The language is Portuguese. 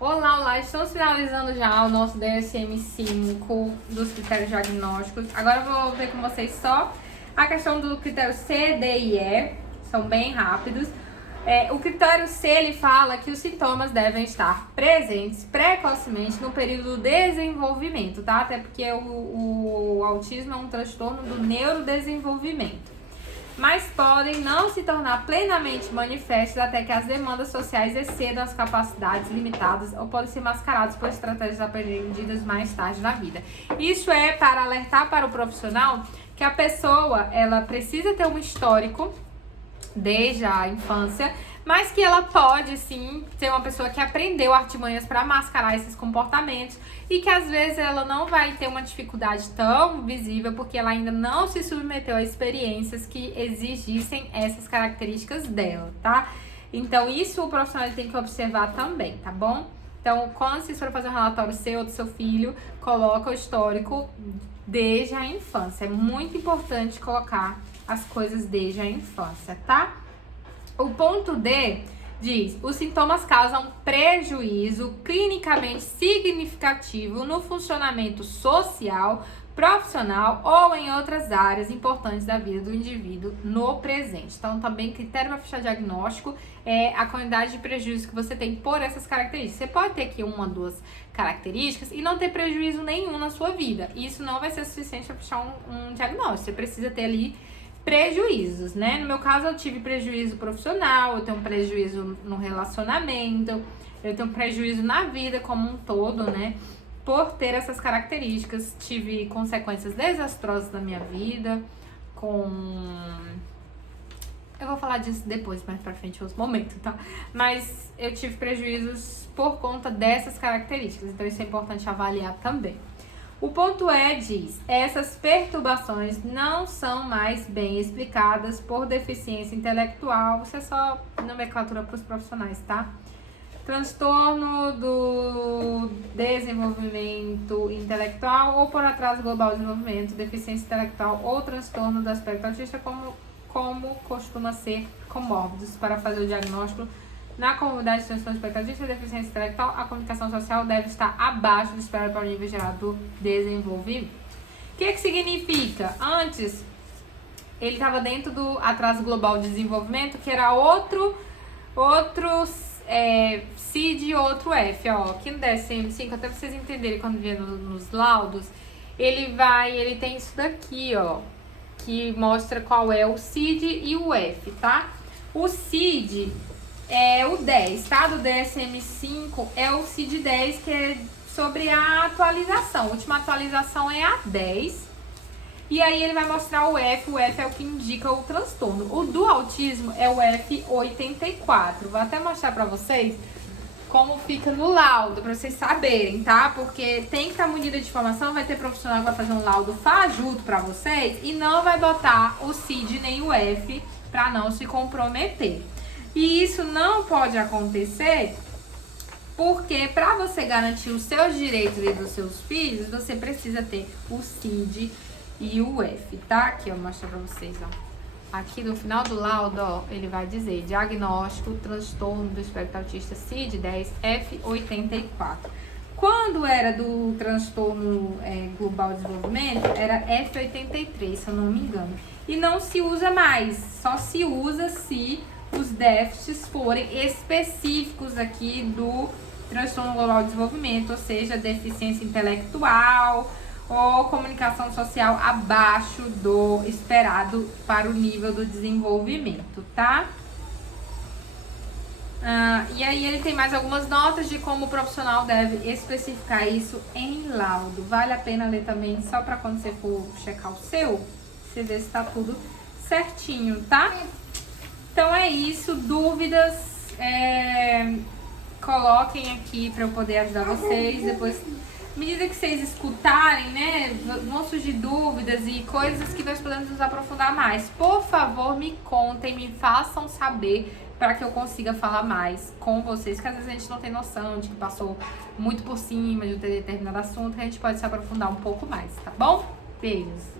Olá, olá, estamos finalizando já o nosso DSM-5 dos critérios diagnósticos. Agora eu vou ver com vocês só a questão do critério C, D e E, são bem rápidos. O critério C, ele fala que os sintomas devem estar presentes precocemente no período do desenvolvimento, tá? Até porque o autismo é um transtorno do neurodesenvolvimento. Mas podem não se tornar plenamente manifestos até que as demandas sociais excedam as capacidades limitadas ou podem ser mascarados por estratégias aprendidas mais tarde na vida. Isso é para alertar para o profissional que a pessoa, ela precisa ter um histórico desde a infância, mas que ela pode sim ser uma pessoa que aprendeu artimanhas para mascarar esses comportamentos e que às vezes ela não vai ter uma dificuldade tão visível porque ela ainda não se submeteu a experiências que exigissem essas características dela, tá? Então isso o profissional tem que observar também, tá bom? Então, quando vocês forem fazer um relatório seu ou do seu filho, coloca o histórico desde a infância. É muito importante colocar as coisas desde a infância, tá? O ponto D diz: os sintomas causam prejuízo clinicamente significativo no funcionamento social, profissional ou em outras áreas importantes da vida do indivíduo no presente. Então, também, critério para fechar diagnóstico é a quantidade de prejuízo que você tem por essas características. Você pode ter aqui uma, duas características e não ter prejuízo nenhum na sua vida. Isso não vai ser suficiente para fechar um diagnóstico. Você precisa ter ali prejuízos, né? No meu caso, eu tive prejuízo profissional, eu tenho prejuízo no relacionamento, eu tenho prejuízo na vida como um todo, né? Por ter essas características, tive consequências desastrosas na minha vida, eu vou falar disso depois, mais pra frente, em outro momento, tá? Mas eu tive prejuízos por conta dessas características, então isso é importante avaliar também. O ponto E diz: essas perturbações não são mais bem explicadas por deficiência intelectual. Isso é só nomenclatura para os profissionais, tá? Transtorno do desenvolvimento intelectual ou por atraso global de desenvolvimento, deficiência intelectual ou transtorno do aspecto autista, como costuma ser comórbidos. Para fazer o diagnóstico na comunidade de transtorno do espectro autista e deficiência intelectual, a comunicação social deve estar abaixo do esperado para o nível geral do desenvolvimento. O que significa? Antes, ele estava dentro do atraso global de desenvolvimento, que era outro CID e outro F, ó. Aqui no DSM-5, até vocês entenderem quando vier nos laudos, ele tem isso daqui, ó, que mostra qual é o CID e o F, tá? O CID é o 10, tá? Do DSM-5 é o CID-10, que é sobre a atualização. A última atualização é a 10. E aí ele vai mostrar o F é o que indica o transtorno. O do autismo é o F84. Vou até mostrar pra vocês como fica no laudo, pra vocês saberem, tá? Porque tem que estar munida de informação, vai ter profissional que vai fazer um laudo fajuto pra vocês e não vai botar o CID nem o F pra não se comprometer. E isso não pode acontecer porque para você garantir os seus direitos e dos seus filhos, você precisa ter o CID e o F, tá? Aqui eu vou mostrar pra vocês, ó. Aqui no final do laudo, ó, ele vai dizer: diagnóstico, transtorno do espectro autista CID-10, F84. Quando era do transtorno global de desenvolvimento, era F83, se eu não me engano. E não se usa mais, só se usa se os déficits forem específicos aqui do transtorno global de desenvolvimento, ou seja, deficiência intelectual ou comunicação social abaixo do esperado para o nível do desenvolvimento, tá? E aí ele tem mais algumas notas de como o profissional deve especificar isso em laudo. Vale a pena ler também, só para quando você for checar o seu, você ver se tá tudo certinho, tá? Então é isso, dúvidas, coloquem aqui para eu poder ajudar vocês. Depois, à medida que vocês escutarem, né, vão surgir dúvidas e coisas que nós podemos nos aprofundar mais. Por favor, me contem, me façam saber para que eu consiga falar mais com vocês, que às vezes a gente não tem noção de que passou muito por cima de um determinado assunto, que a gente pode se aprofundar um pouco mais, tá bom? Beijos!